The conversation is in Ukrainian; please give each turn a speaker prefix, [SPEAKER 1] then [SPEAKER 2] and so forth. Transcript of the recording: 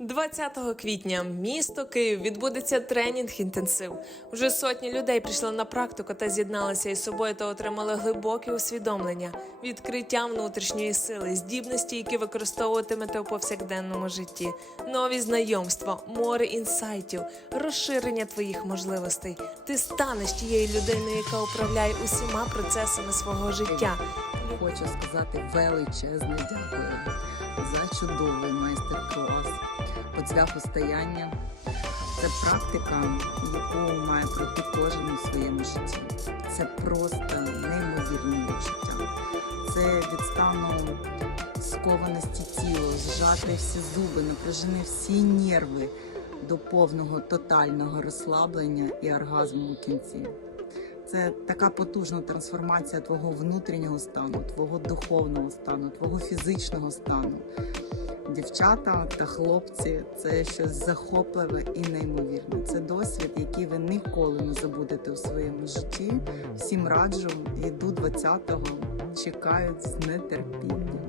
[SPEAKER 1] 20 квітня місто Київ відбудеться тренінг інтенсив. Вже сотні людей прийшли на практику та з'єдналися із собою та отримали глибокі усвідомлення, відкриття внутрішньої сили, здібності, які використовуватимете у повсякденному житті, нові знайомства, море інсайтів, розширення твоїх можливостей. Ти станеш тією людиною, яка управляє усіма процесами свого життя.
[SPEAKER 2] Хочу сказати величезне дякую за чудовий майстер-клас по стояння. Це практика, яку має пройти кожен у своєму житті. Це просто неймовірне відчуття. Це від стану скованості тіла, зжати всі зуби, напряжені всі нерви до повного тотального розслаблення і оргазму у кінці. Це така потужна трансформація твого внутрішнього стану, твого духовного стану, твого фізичного стану. Дівчата та хлопці це щось захопливе і неймовірне. Це досвід, який ви ніколи не забудете у своєму житті. Всім раджу, йду 20-го, чекають з нетерпінням.